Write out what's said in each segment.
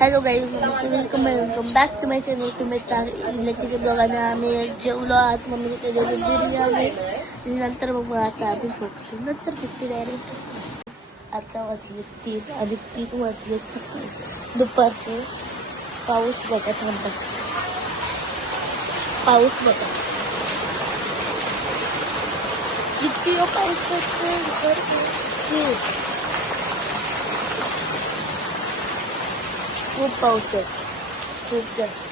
Hello guys Namaste welcome welcome back to my channel तुम्ही इलेक्ट्रिकच्या ब्लॉगाने आम्ही जेवलो आज मम्मीने केलेली बिर्याणी. नंतर मग आता आम्ही झोपतो नंतर किती डायरेक्ट आता वाजले तीन आणि तीन वाजले दुपारचे पाऊस बघा थांबतात पाऊस बघा किती हो पाऊस खूप पाऊस आहे. खूप जास्त.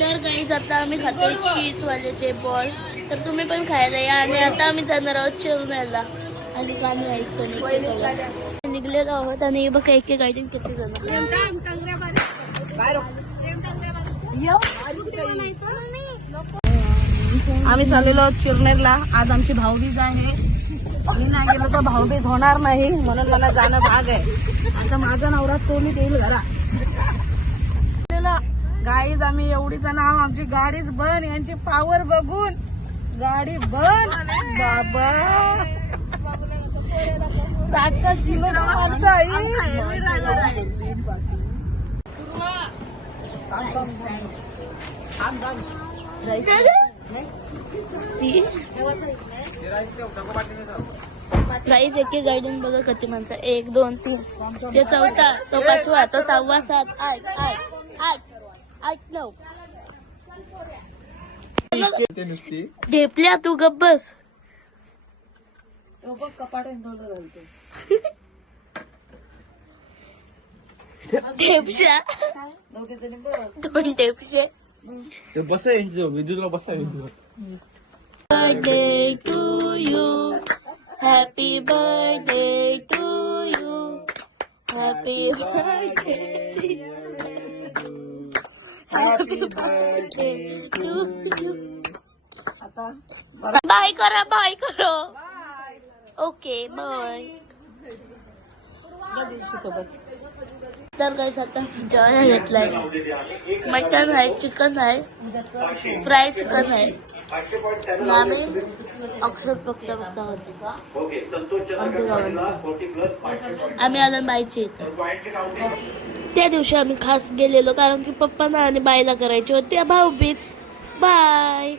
तर गाईज आता आम्ही खातोय चीज वाल्याचे बॉल तर तुम्ही पण खायला या आणि आता आम्ही जाणार आहोत चिरम्याला आणि गाणी ऐकतो निघलेलो निघलेलो आहोत आणि बघा एक एक गाडी किती जण आम्ही चाललेलो आहोत चिरनेरला आज आमची भाऊबीज आहे. मी नाही गेलो तर भाऊबीज होणार नाही म्हणून मला जाणं भाग आहे. आता माझा नवरा तो मी देईल घरा. गाईज आम्ही एवढी जण आहोत. आमची गाडीच बंद यांची पावर बघून. गाडी बंद. बाबा. साठ साठ किलो माणसं आहे. गाईज एक गाईडून बघा किती माणसं. एक दोन तीन. ते चौथा तो पाचवा तो सहावा सात आठ आठ आठ आठ नऊ. ढेपल्या तू गब्बस कपाट ढेपशा. दोन ढेपशे. Yung basa eh. Video lang basa eh. Birthday to you. Happy birthday to you. Happy birthday to you. Happy birthday to you. Ata. Bye, Koro. Bye, Koro. Bye. Okay, bye. Bye. तर काय आता जेवायला घेतलंय. Mutton आहे chicken आहे fry chicken आहे. आम्ही अक्षर फक्त होतो आम्ही आलो बाईचे त्या दिवशी आम्ही खास गेलेलो कारण की पप्पांना आणि बाईला करायचे होते. भाऊबीज बाय